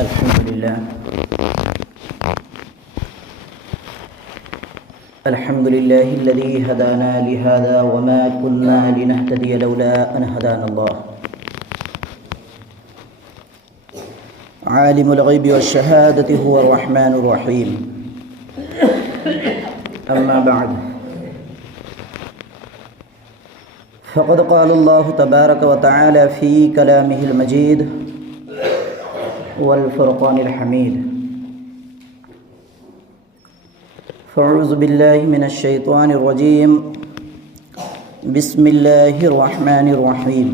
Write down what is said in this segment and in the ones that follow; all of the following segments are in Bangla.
الحمد لله الذي هدانا لهذا وما كنا لنهتدي لولا أن هدانا الله عالم الغيب والشهادة هو الرحمن الرحيم أما بعد فقد قال الله تبارك وتعالى في كلامه المجيد والفرقان الحميد فأعوذ بالله من الشيطان الرجيم بسم الله الرحمن الرحيم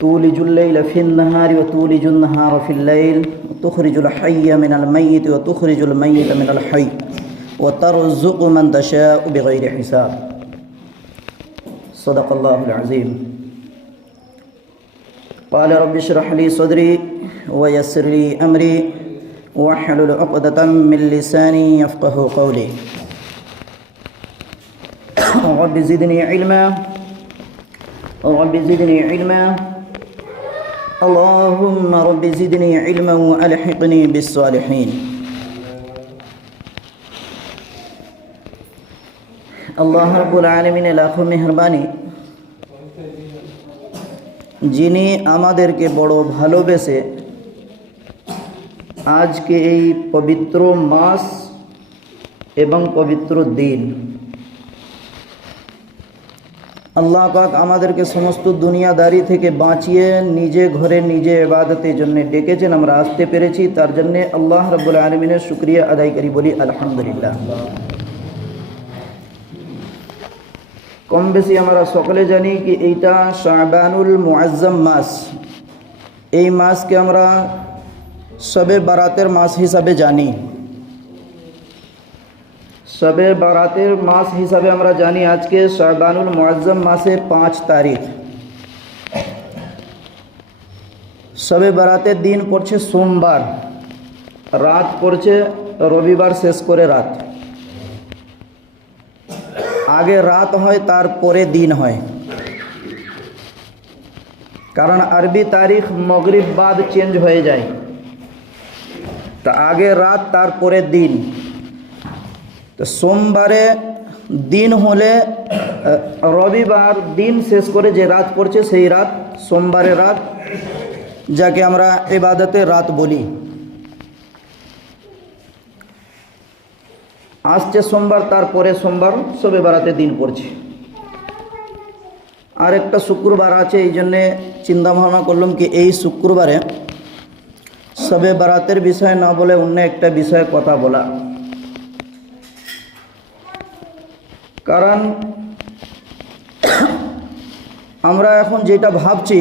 تولج الليل في النهار وتولج النهار في الليل وتخرج الحي من الميت وتخرج الميت من الحي وترزق من تشاء بغير حساب صدق الله العظيم قال رب اشرح لي صدري ويسر لي أمري واحلل عقدة من لساني يفقه قولي رب زدني علما رب زدني علما اللهم رب زدني علما وألحقني بالصالحين আল্লাহ রাব্বুল আলামিনের লাখো মেহেরবানি যিনি আমাদেরকে বড় ভালোবেসে আজকে এই পবিত্র মাস এবং পবিত্র দিন আল্লাহ পাক আমাদেরকে সমস্ত দুনিয়াদারি থেকে বাঁচিয়ে নিজে ঘরে নিজে ইবাদতের জন্য ডেকেছেন, আমরা আসতে পেরেছি, তার জন্য আল্লাহ রাব্বুল আলামিনের শুকরিয়া আদায় করি, বলি আলহামদুলিল্লাহ। কম বেশি আমরা সকলে জানি কি এইটা শাবানুল মুআজ্জাম মাস। এই মাসকে আমরা শবে বারাতের মাস হিসাবে জানি। শবে বারাতের মাস হিসাবে আমরা জানি আজকে শাবানুল মুআজ্জাম মাসের 5 তারিখ। শবে বারাতের দিন পড়ছে সোমবার, রাত পড়ছে রবিবার শেষ করে রাত। আগে রাত হয় তারপরে দিন হয়, কারণ আরবি তারিখ মাগরিব বাদ চেঞ্জ হয়ে যায়, তা আগে রাত তারপরে দিন। তো সোমবারে দিন হলে রবিবার দিন শেষ করে যে রাত পড়ছে সেই রাত সোমবারের রাত, যাকে আমরা ইবাদতের রাত বলি। আসছে সোমবার, তারপরে সোমবার শবে বারাতের দিন পড়ছে। আর একটা শুক্রবার আছে, এই জন্যে চিন্তা ভাবনা করলাম কি এই শুক্রবারে শবে বারাতের বিষয় না বলে অন্য একটা বিষয়ে কথা বলা। কারণ আমরা এখন যেটা ভাবছি,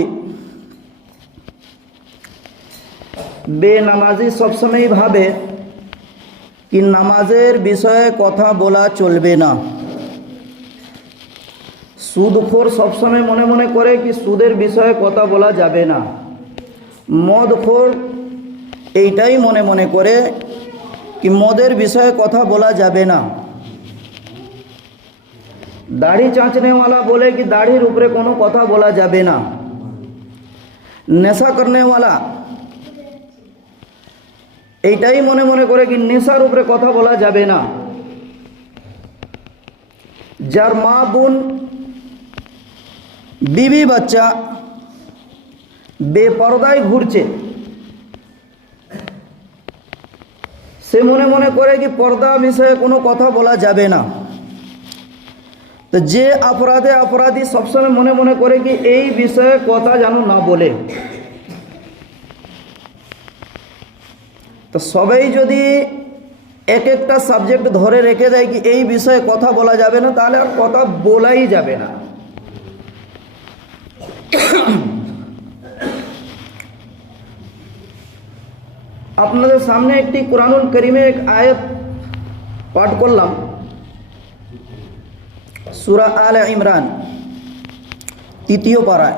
বেনামাজি সবসময়ই ভাবে কি নামাজের বিষয়ে কথা বলা চলবে না। সুদখোর সবসময় মনে মনে করে কি সুদের বিষয়ে কথা বলা যাবে না। মদখোর এইটাই মনে মনে করে কি মদের বিষয়ে কথা বলা যাবে না। দাড়ি চাঁচনেওয়ালা বলে কি দাড়ির উপরে কোনো কথা বলা যাবে না। নেশা করনেওয়ালা এইটাই মনে মনে করে কি নেশার উপরে কথা বলা যাবে না। যার মা বোন বিবি বাচ্চা বেপরদায় ঘুরছে, সে মনে মনে করে কি পর্দা বিষয়ে কোনো কথা বলা যাবে না। তো যে অপরাধী সবসময় মনে মনে করে কি এই বিষয়ে কথা যেন না বলে। তো সবাই যদি এক একটা সাবজেক্ট ধরে রেখে দেয় কি এই বিষয়ে কথা বলা যাবে না, তাহলে আর কথা বলাই যাবে না। আপনাদের সামনে একটি কুরআনুল কারীমের এক আয়াত পাঠ করলাম, সূরা আলে ইমরান 3য় পারায়।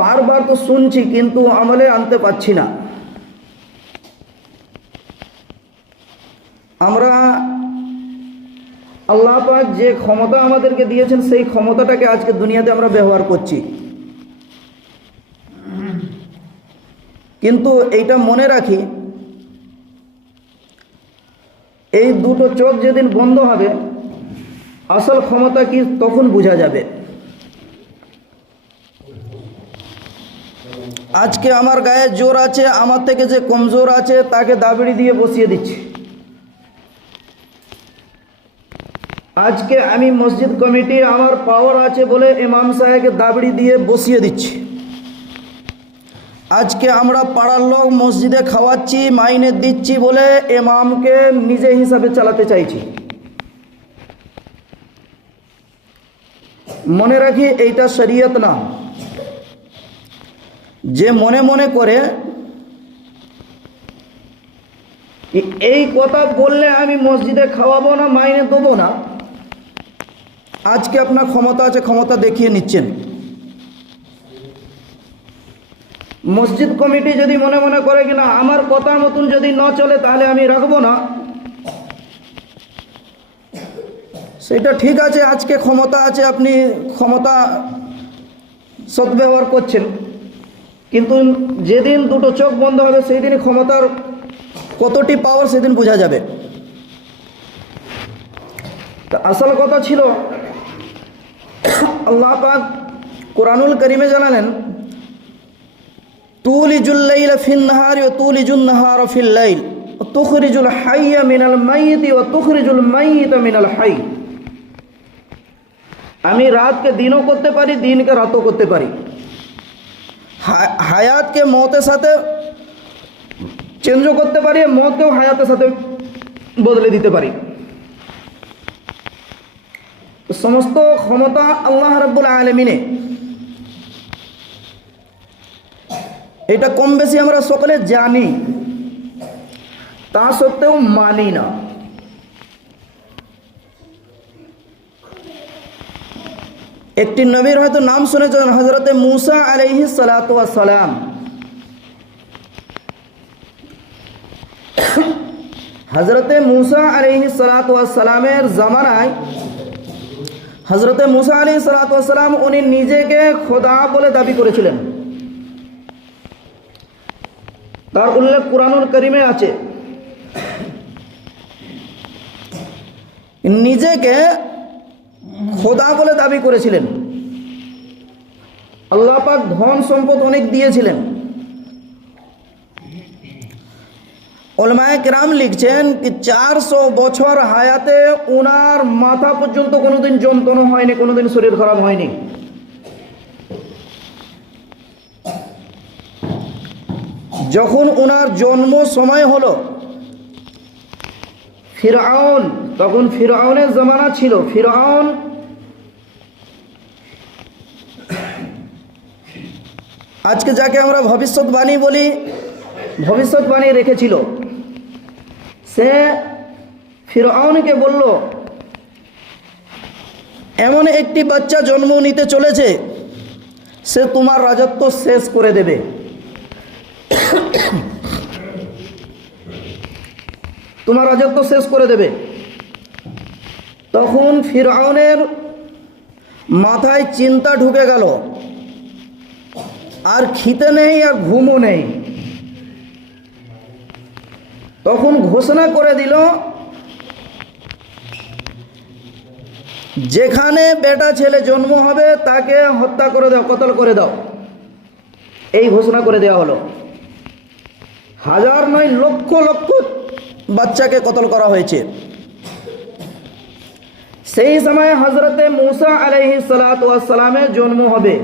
বারবার তো শুনছি কিন্তু আমলে আনতে পারছি না। আমরা আল্লাহ পাক যে ক্ষমতা আমাদেরকে দিয়েছেন সেই ক্ষমতাটাকে আজকে দুনিয়াতে আমরা ব্যবহার করছি। কিন্তু এইটা মনে রাখি, এই দুটো চোখ যেদিন বন্ধ হবে আসল ক্ষমতা কি তখন বোঝা যাবে। আজকে আমার গায়ে জোর আছে, আমার থেকে যে কমজোর আছে তাকে দাবড়ি দিয়ে বসিয়ে দিচ্ছি। আজকে আমি মসজিদ কমিটি, আমার পাওয়ার আছে বলে ইমাম সাহেবকে দাবড়ি দিয়ে বসিয়ে দিচ্ছি। আজকে আমরা পাড়ার লোক মসজিদে খাওয়াচ্ছি, মাইনে দিচ্ছি বলে ইমামকে নিজে হিসাবে চালাতে চাইছি। মনে রাখি এইটা শরীয়ত না। যে মনে মনে করে এই কথা বললে আমি মসজিদে খাওয়াবো না, মাইনে দেবো না, আজকে আপনার ক্ষমতা আছে, ক্ষমতা দেখিয়ে নিচ্ছেন। মসজিদ কমিটি যদি মনে মনে করে কিনা আমার কথার মতন যদি না চলে তাহলে আমি রাখবো না, সেটা ঠিক আছে, আজকে ক্ষমতা আছে, আপনি ক্ষমতা সদ্ব্যবহার করছেন। কিন্তু যেদিন দুটো চোখ বন্ধ হবে সেই দিনই ক্ষমতার কতটি পাওয়ার সেদিন বোঝা যাবে। তা আসল কথা ছিল, আল্লাহ পাক কোরআনুল কারীমে জানালেন, তুলিজুল লাইলা ফিন নাহারি ওয়া তুলিজুন নাহারা ফিল লাইল ওয়া তুখরিজুল হাইয়া মিনাল মাইয়িতি ওয়া তুখরিজুল মাইয়িতা মিনাল হাই। আমি রাতকে দিনও করতে পারি, দিনকে রাতও করতে পারি, হায়াতকে মতের সাথে চেঞ্জও করতে পারি, মতকেও হায়াতের সাথে বদলে দিতে পারি। সমস্ত ক্ষমতা আল্লাহ রাব্বুল আলামিনে। এটা কম বেশি আমরা সকলে জানি, তা সত্ত্বেও মানি না। একটি নবীর হয়তো নাম শুনেছেন, হযরতে মূসা আলাইহিস সালাতু ওয়াস সালাম। হযরতে মূসা আলাইহিস সালাতু ওয়াস সালামের জামানায় হযরতে মূসা আলাইহিস সালাতু ওয়াস সালাম উনি নিজেকে খোদা বলে দাবি করেছিলেন। তার উল্লেখ কুরআনুল কারীমে আছে। নিজেকে খোদা বলে দাবি করেছিলেন। আল্লাহ পাক ধন সম্পদ অনেক দিয়েছিলেন। উলামায়ে কেরাম লিখছেন কি 400 বছর হায়াতে ওনার মাথা পর্যন্ত কোনোদিন যন্ত্রণা হয়নি, কোনোদিন শরীর খারাপ হয়নি। যখন ওনার জন্ম সময় হলো ফিরআউন, তখন ফিরআউনের জামানা ছিল। ফিরআউন আজকে যাকে আমরা ভবিষ্যৎবাণী বলি, ভবিষ্যৎবাণী রেখেছিল। সে ফিরআউনকে বলল, এমন একটি বাচ্চা জন্ম নিতে চলেছে, সে তোমার রাজত্ব শেষ করে দেবে। তোমার রাজত্ব শেষ করে দেবে। তখন ফিরআউনের মাথায় চিন্তা ঢুকে গেল, আর খিদে নেই আর ঘুমও নেই। তখন ঘোষণা করে দিল, যেখানে বেটা ছেলে জন্ম হবে তাকে হত্যা করে দাও, কতল করে দাও। এই ঘোষণা করে দেওয়া হলো। হাজার নয়, লক্ষ লক্ষ বাচ্চাকে কতল করা হয়েছে। সেই সময় হযরতে মূসা আলাইহিস সালাতু ওয়াস সালামের জন্ম হবে।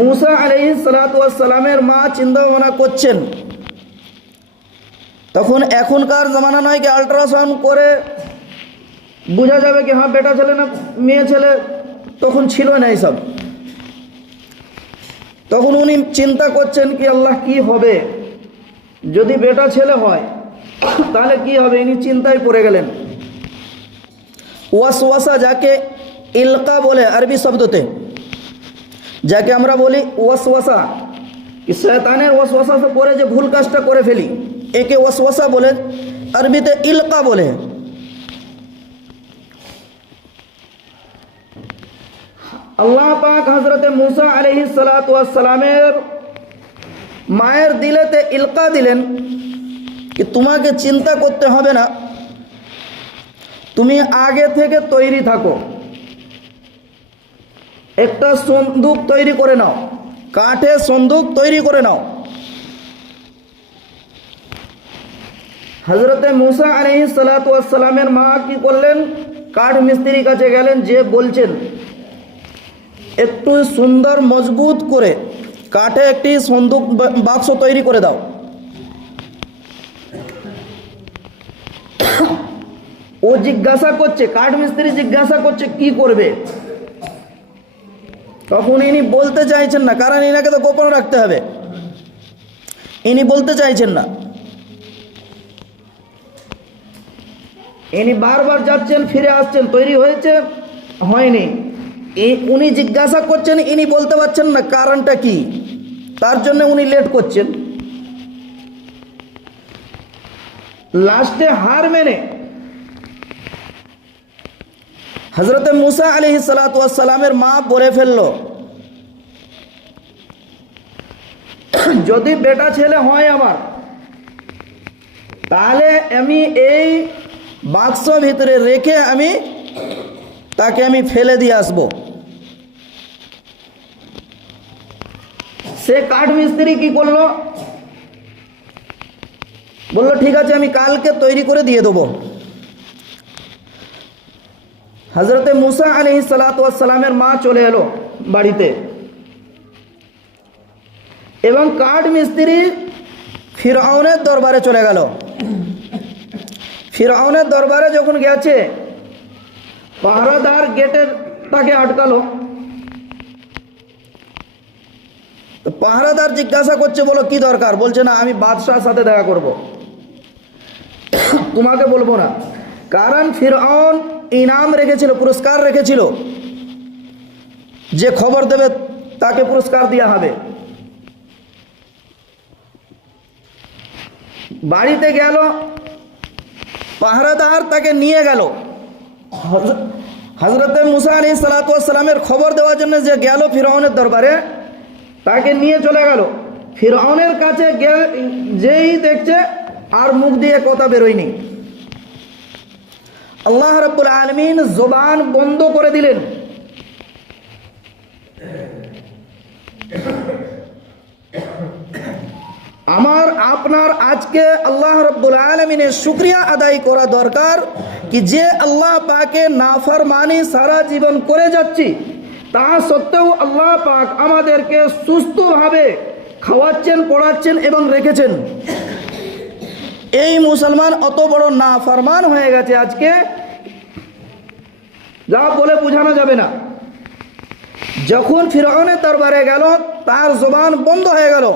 মূসা আলাইহিস সালাতু ওয়াস সালামের মা চিন্তা ভাবনা করছেন। তখন এখনকার জামানা নয় কি আল্ট্রাসাউন্ড করে বোঝা যাবে কি হ্যাঁ বেটা ছেলে না মেয়ে ছেলে, তখন ছিল না এইসব। তখন উনি চিন্তা করছেন কি আল্লাহ কি হবে, যদি বেটা ছেলে হয় তাহলে কি হবে। ইনি চিন্তায় পড়ে গেলেন। ওয়াসওয়াসা, যাকে ইলকা বলে আরবি শব্দতে, যাকে আমরা বলি ওয়াসওয়াসা, শয়তানের ওয়াসওয়াসা করে যে ভুল কাজটা করে ফেলি, একে ওয়াসওয়াসা বলে। আরবিতে ইলকা বলে। আল্লাহ পাক হযরতে মুসা আলাইহিস সালাতু ওয়াস সালামের মায়ের দিলেতে ইলকা দিলেন कि তোমাকে চিন্তা করতে হবে না, তুমি আগে থেকে তৈরি থাকো, একটা সন্দুক তৈরি করে নাও, কাঠে সন্দুক তৈরি করে নাও। হযরতে মুসা আলাইহিস সালাতু ওয়াস সালামের মা কি করলেন, কাঠ মিস্ত্রির কাছে গেলেন, যে বলছেন একটু সুন্দর মজবুত করে কাঠে একটি সন্দুক বাক্স তৈরি করে দাও। ও জিজ্ঞাসা করছে, কাঠ মিস্ত্রি জিজ্ঞাসা করছে কি করবে, তখন ইনি বলতে চাইছেন না, কারণ ইনাকে তো গোপন রাখতে হবে, ইনি বলতে চাইছেন না। ইনি বারবার যাচ্ছেন ফিরে আসছেন, তৈরি হয়েছে হয়নি, উনি জিজ্ঞাসা করছেন, ইনি বলতে পারছেন না কারণটা কি, তার জন্য উনি লেট করছেন। লাস্টে হার মেনে হযরতে মুসা আলাইহিস সালাতু ওয়াস সালামের মা বলে ফেলল, যদি বেটা ছেলে হয় আমার, তাহলে আমি এই বাক্স ভিতরে রেখে তাকে আমি ফেলে দিয়ে আসব। সে কাঠ মিস্ত্রি কি করলো, বলল ঠিক আছে আমি কালকে তৈরি করে দিয়ে দেবো। হযরতে মুসা আলাইহিস সালাতু ওয়াস সালামের মা চলে এলো বাড়িতে, এবং কাঠ মিস্ত্রি ফিরআউনের দরবারে চলে গেল। ফিরআউনের দরবারে যখন গেছে, পাহারাদার গেটের তাকে আটকালো। পাহারাদার জিজ্ঞাসা করছে, বলো কি দরকার, বলছে না আমি বাদশাহর সাথে দেখা করব, তোমাকে বলবো না। কারণ ফিরআউন ইনাম রেখেছিল, পুরস্কার রেখেছিল, যে খবর দেবে তাকে পুরস্কার দেওয়া হবে। বাড়িতে গেল, পাহারাদার তাকে নিয়ে গেল। হযরতে মুসা আলাইহিস সালাতু ওয়াস সালামের খবর দেওয়ার জন্য যে গেল ফিরআউনের দরবারে, তাকে নিয়ে চলে গেল। ফিরআউনের কাছে যেই দেখছে আর মুখ দিয়ে কথা বেরোয়নি, আল্লাহ রাব্বুল আলামিন জবান বন্ধ করে দিলেন। আমার আপনার আজকে আল্লাহ রাব্বুল আলামিনের শুকরিয়া আদায় করা দরকার, কি যে আল্লাহ পাকে নাফরমানি সারা জীবন করে যাচ্ছি, তা সত্ত্বেও আল্লাহ পাক আমাদেরকে সুস্থভাবে খাওয়াচ্ছেন, পড়াচ্ছেন এবং রেখেছেন। এই মুসলমান অত বড় নাফরমান হয়ে গেছে আজকে, যা বলে বোঝানো যাবে না। যখন ফিরআউনের দরবারে গেল, তার জবান বন্ধ হয়ে গেল।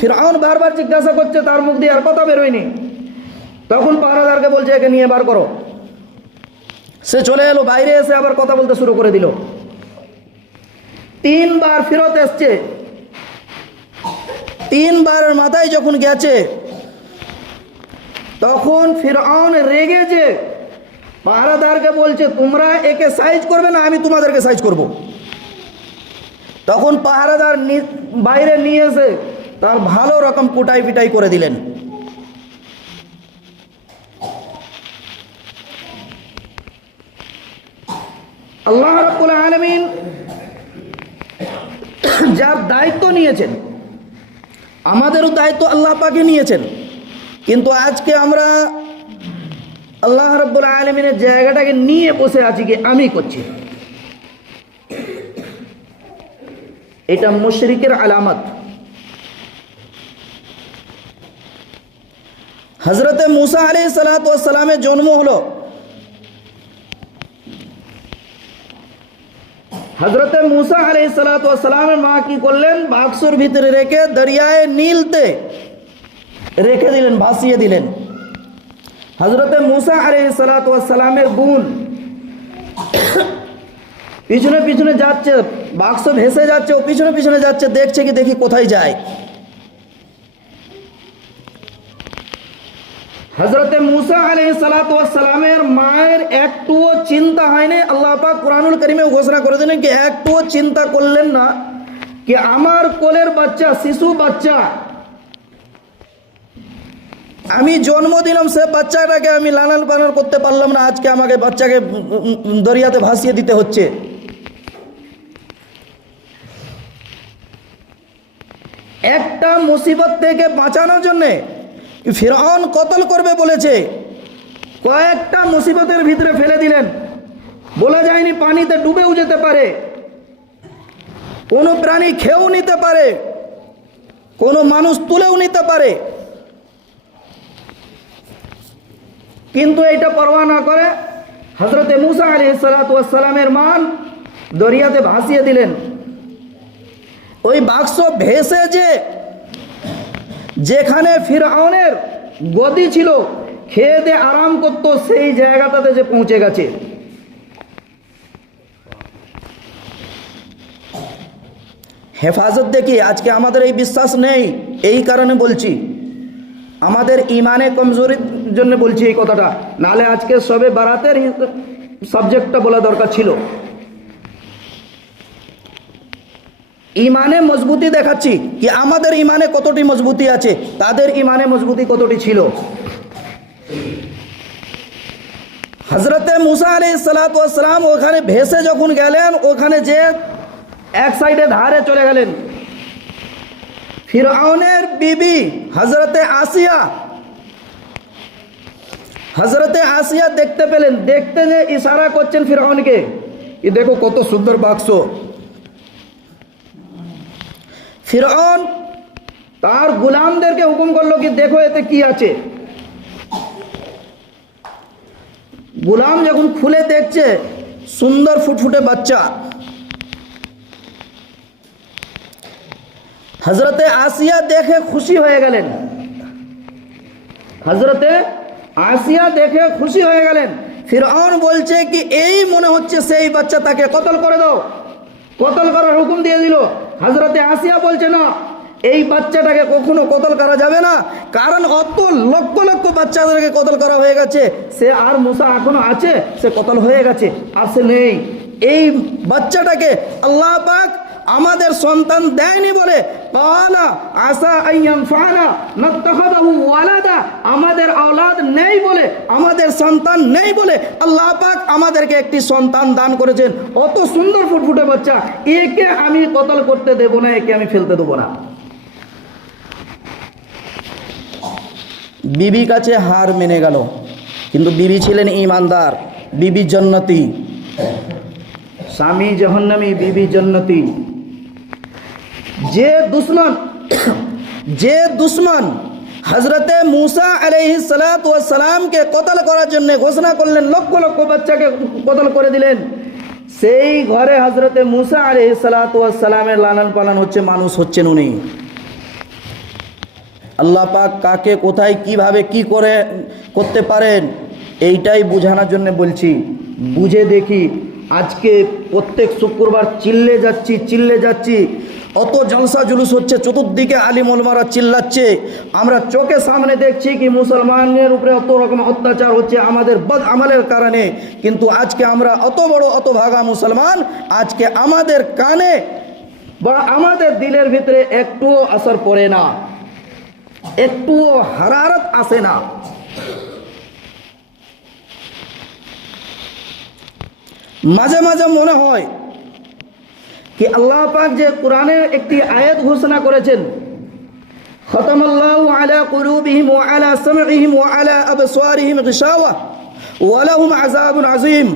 ফিরআউন বারবার জিজ্ঞাসা করছে, তার মুখ দিয়ে আর কথা বেরোয়নি। তখন পাহারাদারকে বলছে, একে নিয়ে বার করো। সে চলে এলো, বাইরে এসে আবার কথা বলতে শুরু করে দিল। 3 বার ফেরত এসছে। 3 বারের মাথায় যখন গেছে, তখন ফিরআউন রেগেছে, পাহারাদারকে বলছে, তোমরা একে সাইজ করবে না, আমি তোমাদেরকে সাইজ করব। তখন পাহারাদার বাইরে নিয়ে এসে তার ভালো রকম কুটাই পিটাই করে দিলেন। আল্লাহ রাব্বুল আলামিন যার দায়িত্ব নিয়েছেন, আমাদেরও দায়িত্ব আল্লাহ পাকে নিয়েছেন, কিন্তু আজকে আমরা আল্লাহ রাব্বুল আলামিনের জায়গাটাকে নিয়ে বসে আছি কি আমি করছি। এটা মুশরিকের আলামত। হযরতে মুসা আলাইহিস সালাতু ওয়াস সালামের জন্ম হলো, হযরতে মুসা আলাইহিস সালাতু ওয়াস সালামের মা কি করলেন, বাক্সর ভিতরে রেখে দরিয়ায়ে নীলতে রেখে দিলেন, ভাসিয়ে দিলেন। হযরতে মুসা আলাইহিস সালাতু ওয়াস সালামের বোন পিছনে পিছনে যাচ্ছে, বাক্স ভেসে যাচ্ছে, ও পিছনে পিছনে যাচ্ছে, দেখছে কি দেখি কোথায় যায়। হযরতে মুসা আলাইহিস সালাতু ওয়াস সালামের মায়ের একটুও চিন্তা হয়নি। আল্লাহ পাক কুরআনুল কারীমে ঘোষণা করে দিলেন কি একটুও চিন্তা করলেন না कि আমার কোলের বাচ্চা, শিশু বাচ্চা আমি জন্ম দিলাম, সে বাচ্চাটাকে আমি লালন পালন করতে পারলাম না, আজকে আমাকে বাচ্চাকে দরিয়াতে ভাসিয়ে দিতে হচ্ছে। একটা মুসিবত থেকে বাঁচানোর জন্য ফিরআউন কতল করবে বলেছে, কয়েকটা মুসিবতের ভিতরে ফেলে দিলেন। বলা যায়নি পানিতে ডুবেও যেতে পারে, কোনো প্রাণী খেয়েও নিতে পারে, কোনো মানুষ তুলেও নিতে পারে, কিন্তু এটা পরোয়া না করে হযরতে মুসা আলাইহিস সালাতু ওয়াস সালামের মান দরিয়াতে ভাসিয়ে দিলেন। ওই বাক্স ভেসে যেখানে ফিরআউনের গদি ছিল, খেয়ে দিয়ে আরাম করতো, সেই জায়গাটাতে যে পৌঁছে গেছে। হেফাজত দেখি আজকে আমাদের এই বিশ্বাস নেই, এই কারণে বলছি, আমাদের ইমানে কমজোরির জন্য বলছি এই কথাটা, নালে আজকে সবে বারাতের সাবজেক্টটা বলা দরকার ছিল। ইমানে মজবুতি দেখাচ্ছি কি আমাদের ইমানে কতটি মজবুতি আছে, তাদের ইমানে মজবুতি কতটি ছিল। হযরতে মুসা আলাইহিস সালাতু ওয়াস সালাম ওখানে ভেসে যখন গেলেন, ওখানে যে এক সাইডে ধারে চলে গেলেন, ফিরআউনের বিবি হযরতে আসিয়া দেখতে পেলেন, দেখতে যে ইশারা করছেন ফিরআউনকে, ये देखो কত সুন্দর বাক্স। ফিরআউন তার গোলামদেরকে হুকুম করলো কি দেখো এতে কি আছে। গোলাম যখন খুলে দেখছে সুন্দর ফুটফুটে বাচ্চা, হযরতে আসিয়া দেখে খুশি হয়ে গেলেন, হযরতে আসিয়া দেখে খুশি হয়ে গেলেন। ফিরআউন বলছে কি এই মনে হচ্ছে সেই বাচ্চা, তাকে কতল করে দাও, কতল করার হুকুম দিয়ে দিল। হযরতে আসিয়া বলছে না, এই বাচ্চাটাকে কখনো কতল করা যাবে না, কারণ অত লক্ষ লক্ষ বাচ্চাদেরকে কতল করা হয়ে গেছে, সে আর মুসা এখনো আছে, সে কতল হয়ে গেছে, আর সে নেই। এই বাচ্চাটাকে আল্লাহ পাক আমাদের সন্তান দেয়নি বলে ক্বালা আসা আইয়ানফানা নাত্তাখাযহু ওয়ালাদা, আমাদের আওলাদ নেই বলে, আমাদের সন্তান নেই বলে আল্লাহ পাক আমাদেরকে একটি সন্তান দান করেছেন। অত সুন্দর ফুটফুটে বাচ্চা, একে আমি কতল করতে দেব না, একে আমি ফেলতে দেব না। বিবি কাছে হার মেনে গেল, কিন্তু বিবি ছিলেন ঈমানদার, বিবি জান্নাতি। স্বামী জাহান্নামী, বিবি জান্নাতি। যে দুশ্মন হযরতে মুসা আলাইহিস সালাতু ওয়াস সালামকে কতল করার জন্য ঘোষণা করলেন, লক্ষ লক্ষ বাচ্চাকে কতল করে দিলেন, সেই ঘরে হযরতে মুসা আলাইহিস সালাতু ওয়াস সালামের লালন পালন হচ্ছে, মানুষ হচ্ছেন উনি। আল্লাহ পাক কাকে কোথায় কিভাবে কি করে করতে পারেন এইটাই বোঝানোর জন্য বলছি। বুঝে দেখি, আজকে প্রত্যেক শুক্রবার চিল্লে যাচ্ছি, অত জলসা জুলুস হচ্ছে, চতুর্দিকে আলিম ওলামারা চিল্লাচ্ছে, আমরা চোখের সামনে দেখছি কি মুসলমানের উপরে অত রকম অত্যাচার হচ্ছে আমাদের বদ আমলের কারণে, কিন্তু আজকে আমরা অত বড় অত ভাগা মুসলমান, আজকে আমাদের কানে বা আমাদের দিলের ভিতরে একটুও আসর পড়ে না, একটুও হারারত আসে না। মাঝে মাঝে মনে হয় कि अल्लाह पाक जे कुराने একটি আয়াত ঘোষণা করেছেন, খতামাল্লাহু আলা কুলুবিহিম ওয়া আলা সামঈহিম ওয়া আলা আবসারিহিম গিশাওয়া ওয়া লাহুম আযাবুন আযীম।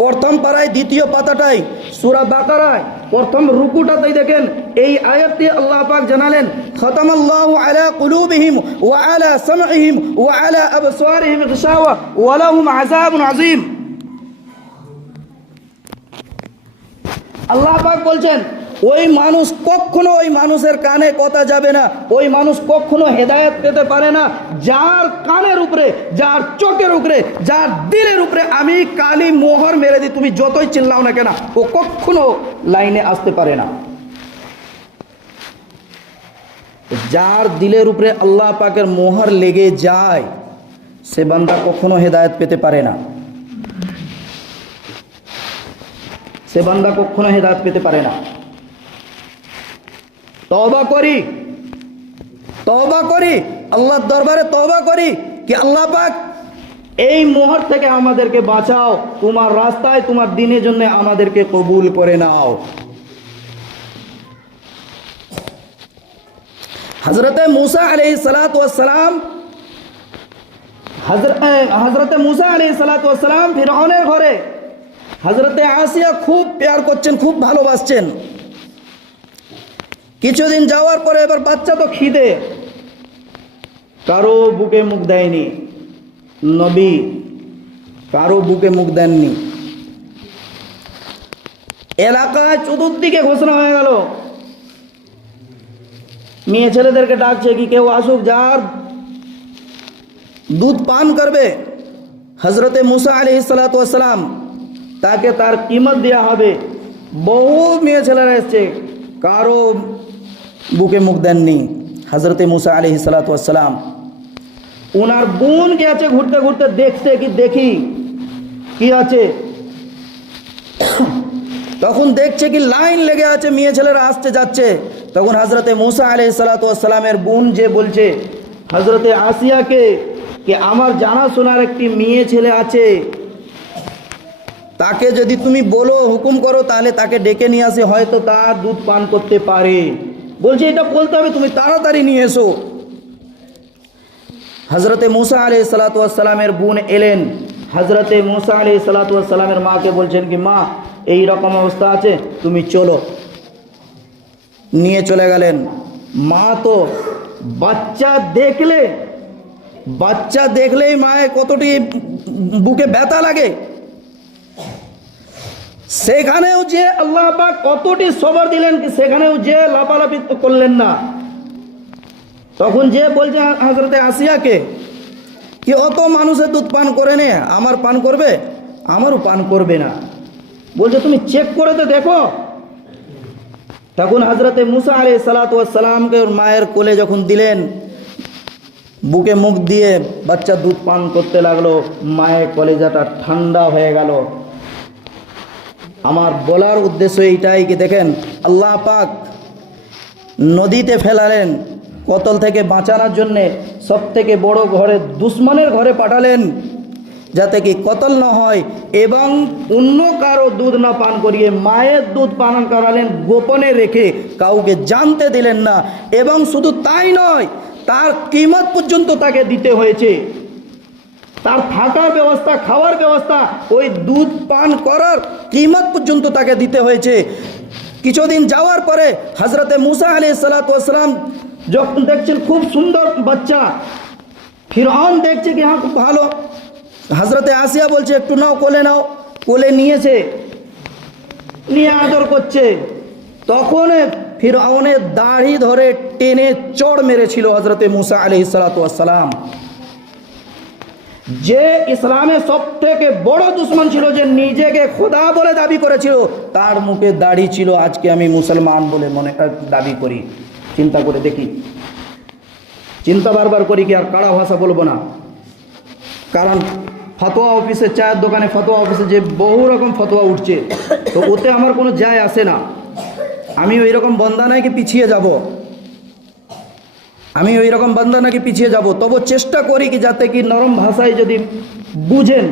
প্রথম পারায় দ্বিতীয় পাতাটায় সূরা বাকারায় প্রথম রুকুটাতেই দেখেন এই আয়াতটি আল্লাহ পাক জানালেন, খতামাল্লাহু আলা কুলুবিহিম ওয়া আলা সামঈহিম ওয়া আলা আবসারিহিম গিশাওয়া ওয়া লাহুম আযাবুন আযীম। আল্লাহ পাক বলছেন ওই মানুষ কখনো, ওই মানুষের কানে কথা যাবে না, ওই মানুষ কখনো হেদায়েত পেতে পারে না যার কানের উপরে, যার চোখের উপরে, যার দিলের উপরে আমি কালি মোহর মেরে দিই, তুমি যতই চিল্লাও না কেন ও কখনো লাইনে আসতে পারে না। যার দিলের উপরে আল্লাহ পাকের মোহর লেগে যায় সে বান্দা কখনো হেদায়েত পেতে পারে না, সে বান্দা কখনো হেদায়েত পেতে পারে না। তওবা করি, তওবা করি, আল্লাহর দরবারে তওবা করি কি আল্লাহ পাক এই মোহর থেকে আমাদেরকে বাঁচাও, তোমার রাস্তায় তোমার দ্বীনের জন্য আমাদেরকে কবুল করে নাও। হযরতে মুসা আলাইহিস সালাতু ওয়াস সালাম, হযরতে মুসা আলাইহিস সালাতু ওয়াস সালাম ফিরআউনের ঘরে হযরতে আসিয়া খুব প্যার করছেন, খুব ভালোবাসছেন। কিছুদিন যাওয়ার পরে এবার বাচ্চা তো খিদে, কারো বুকে মুখ দেয়নি, নবী কারো বুকে মুখ দেননি। এলাকায় চতুর্দিকে ঘোষণা হয়ে গেল, মেয়ে ছেলেদেরকে ডাকছে কি কেউ আসুক যার দুধ পান করবে হযরতে মুসা আলাইহিস সালাতু ওয়াস সালাম তাকে তার কিমত দেওয়া হবে। বহু মেয়ে ছেলেরা এসছে, কারো বুকে মুখ দেননি হযরতে মুসা আলাইহিস সালাতু ওয়াস সালাম। ওনার বোন গেছে ঘুরতে ঘুরতে দেখতে কি দেখি কি আছে, তখন দেখছে কি লাইন লেগে আছে, মেয়ে ছেলেরা আসতে যাচ্ছে। তখন হযরতে মুসা আলাইহিস সালাতু ওয়াস সালামের বোন যে বলছে হযরতে আসিয়াকে কি আমার জানাশোনার একটি মেয়ে ছেলে আছে, তাকে যদি তুমি বলো হুকুম করো তাহলে তাকে ডেকে নিয়ে আসে, হয়তো তার দুধ পান করতে পারে। বলছে এটা বলতে হবে, তুমি তাড়াতাড়ি নিয়ে এসো। হযরতে মুসা আলাইহিস সালাতু ওয়াস সালামের বোন এলেন, হযরতে মুসা আলাইহিস সালাতু ওয়াস সালামের মাকে বলছেন কি মা এই রকম অবস্থা আছে, তুমি চলো। নিয়ে চলে গেলেন। মা তো বাচ্চা দেখলেই মায়ের কতটি বুকে ব্যথা লাগে। সেখানেও যে আল্লাহ পাক কতটি সবর দিলেন, কি সেখানেও যে লাফালাফি করলেন না। তখন যে বলছে হযরতে আসিয়াকে কি অত মানুষের দুধ পান করে নে, আমার পান করবে? আমারও পান করবে না। বলছে তুমি চেক করে তো দেখো। তখন হযরতে মুসা আলাইহিস সালাতু ওয়াস সালামকে ওর মায়ের কোলে যখন দিলেন, বুকে মুখ দিয়ে বাচ্চা দুধ পান করতে লাগলো, মায়ের কলেজাটা ঠান্ডা হয়ে গেল। আমার বলার উদ্দেশ্য এইটাই কি দেখেন আল্লাহ পাক নদীতে ফেলালেন, কতল থেকে বাঁচানোর জন্যে সব থেকে বড় ঘরে দুশ্মনের ঘরে পাঠালেন, যাতে কি কতল না হয় এবং অন্য কারো দুধ না পান করিয়ে মায়ের দুধ পান করালেন, গোপনে রেখে কাউকে জানতে দিলেন না। এবং শুধু তাই নয়, তার কিমত পর্যন্ত তাকে দিতে হয়েছে, তার থাকার ব্যবস্থা, খাওয়ার ব্যবস্থা, ওই দুধ পান করার কিমত পর্যন্ত তাকে দিতে হয়েছে। কিছুদিন যাওয়ার পরে হযরতে মুসা আলাইহিস সালাতু ওয়াস সালাম যখন দেখছেন খুব সুন্দর বাচ্চা, ফিরআউন দেখছে কি হ্যাঁ খুব ভালো, হযরতে আসিয়া বলছে একটু নাও, কোলে নাও। কোলে নিয়েছে, নিয়ে আদর করছে। তখন ফিরআউনের দাড়ি ধরে টেনে চড় মেরেছিল হযরতে মুসা আলাইহিস সালাতু ওয়াস সালাম। যে ইসলামের সব থেকে বড় দুশ্মন ছিল, যে নিজেকে খোদা বলে দাবি করেছিল, তার মুখে দাড়ি ছিল। আজকে আমি মুসলমান বলে মনে দাবি করি। চিন্তা করে দেখি, চিন্তা বারবার করি কি আর কাড়া ভাষা বলবো না। কারণ ফতোয়া অফিসে, চায়ের দোকানে ফতোয়া অফিসে যে বহু রকম ফতোয়া উঠছে, তো ওতে আমার কোনো যায় আসে না। আমি ওই রকম বন্দা নাকি পিছিয়ে যাব, আমি ওই রকম বান্দা নাকি পিছিয়ে যাব। তবু চেষ্টা করি কি যাতে কি নরম ভাষায় যদি বুঝেন,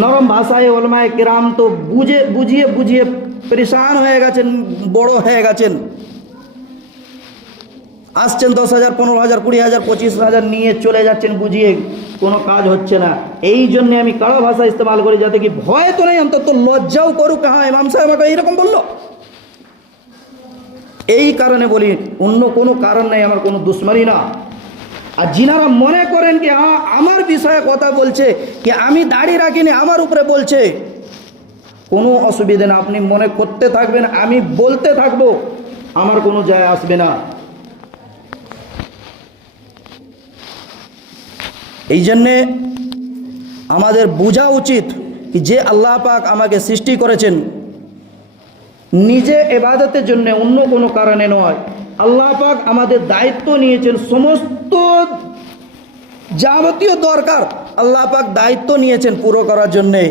নরম ভাষায় ওলামায়ে কেরাম তো বুঝিয়ে পরেশান হয়ে গেছেন, বড় হয়ে গেছেন। আসছেন 10,000, 15,000, 20,000, 25,000 নিয়ে চলে যাচ্ছেন, বুঝিয়ে কোনো কাজ হচ্ছে না। এই জন্যে আমি কাড়া ভাষা ইস্তেমাল করি, যাতে কি ভয় তো নেই, অন্তত লজ্জাও করুক, হ্যাঁ ইমাম সাহেব আমাকে এইরকম বললো। এই কারণে বলি, অন্য কোনো কারণ নেই, আমার কোনো দুশ্মনী না। আর যিনারা মনে করেন কি আমার বিষয়ে কথা বলছে, কি আমি দাড়ি রাখিনি আমার উপরে বলছে, কোনো অসুবিধা না, আপনি মনে করতে থাকবেন, আমি বলতে থাকবো, আমার কোনো যায় আসবে না। এই জন্যে আমাদের বোঝা উচিত কি যে আল্লাহ পাক আমাকে সৃষ্টি করেছেন নিজে ইবাদতের জন্য, অন্য কোনো কারণে নয়। আল্লাহ পাক আমাদের দায়িত্ব নিয়েছেন, সমস্ত যাবতীয় দরকার আল্লাহ পাক দায়িত্ব নিয়েছেন পুরো করার জন্যে।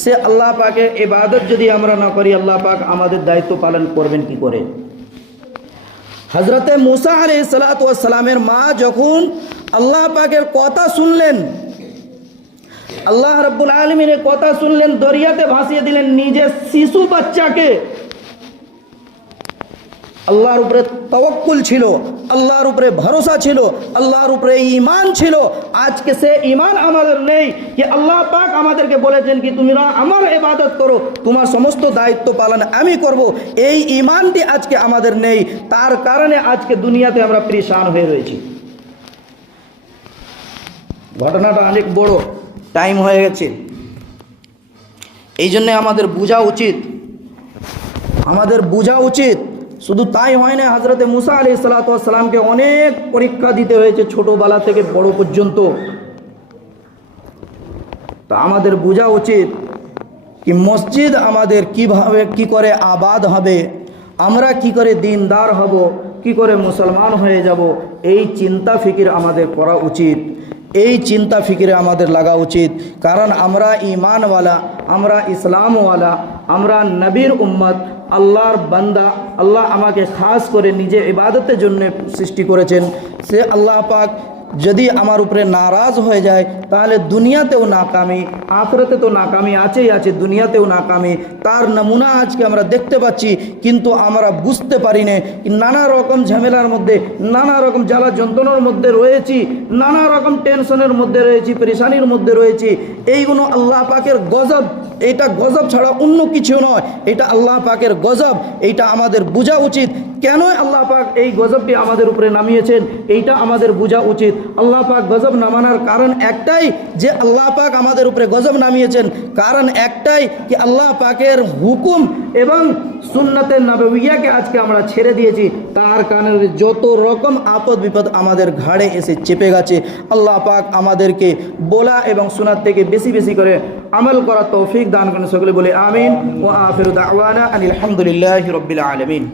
সে আল্লাহ পাকের ইবাদত যদি আমরা না করি, আল্লাহ পাক আমাদের দায়িত্ব পালন করবেন কি করে? হযরতে মুসা আলাইহিসসালাতু ওয়াস সালামের মা যখন আল্লাহ পাকের কথা শুনলেন, আল্লাহ রাব্বুল আলামিনের কথা শুনলেন, দরিয়াতে ভাসিয়ে দিলেন নিজের শিশু বাচ্চাকে। আল্লাহর উপরে তাওয়াক্কুল ছিল, আল্লাহর উপরে ভরসা ছিল, আল্লাহর উপরে ঈমান ছিল। আজকে সে ঈমান আমাদের নেই যে আল্লাহ পাক আমাদেরকে বলেছেন কি তোমরা আমার ইবাদত করো, তোমার সমস্ত দায়িত্ব পালন আমি করব। এই ঈমানটি আজকে আমাদের নেই, তার কারণে আজকে দুনিয়াতে আমরা পরেশান হয়ে রয়েছি। ঘটনাটা অনেক বড়, টাইম হয়ে গেছে। এই জন্য আমাদের বোঝা উচিত। শুধু তাই হয় না, হযরতে মুসা আলাইহিসসালাতু ওয়াস সালামকে অনেক পরীক্ষা দিতে হয়েছে ছোটবেলা থেকে বড় পর্যন্ত। তো আমাদের বোঝা উচিত কি মসজিদ আমাদের কিভাবে কি করে আবাদ হবে, আমরা কি করে দিনদার হব, কি করে মুসলমান হয়ে যাব, এই চিন্তা ফিকির আমাদের করা উচিত। এই চিন্তা ফিকিরে আমাদের লাগা উচিত। কারণ আমরা ঈমানওয়ালা, আমরা ইসলামওয়ালা, আমরা নবীর উম্মত, আল্লাহর বান্দা। আল্লাহ আমাকে খাস করে নিজে ইবাদতের জন্য সৃষ্টি করেছেন। সে আল্লাহ পাক যদি আমার উপরে নারাজ হয়ে যায় তাহলে দুনিয়াতেও নাকামি, আখিরাতে তো নাকামি আছেই আছে, দুনিয়াতেও নাকামি। তার নমুনা আজকে আমরা দেখতে পাচ্ছি, কিন্তু আমরা বুঝতে পারি না। নানা রকম ঝামেলার মধ্যে, নানা রকম জ্বালা যন্ত্রণার মধ্যে রয়েছি, নানা রকম টেনশনের মধ্যে রয়েছি, পেরেশানির মধ্যে রয়েছি। এইগুলো আল্লাহ পাকের গজব। এটা গজব ছাড়া অন্য কিছু নয়, এটা আল্লাহ পাকের গজব। এইটা আমাদের বোঝা উচিত। কেন আল্লাহ পাক এই গজবটি আমাদের উপরে নামিয়েছেন, এইটা আমাদের বোঝা উচিত। আল্লাহ পাক গজব নামানোর কারণ একটাই, যে আল্লাহ পাক আমাদের উপরে গজব নামিয়েছেন কারণ একটাই কি আল্লাহ পাকের হুকুম এবং সুন্নতে নববিয়াকে আজকে আমরা ছেড়ে দিয়েছি। তার কারণে যত রকম আপদ বিপদ আমাদের ঘাড়ে এসে চেপে গেছে। আল্লাহ পাক আমাদেরকে বলা এবং শোনার থেকে বেশি বেশি করে আমল করা তৌফিক দান করেন। সকলে বলে আমিন। ওয়া আখিরু দাওয়ানা আনিল হামদুলিল্লাহি রাব্বিল আলামিন।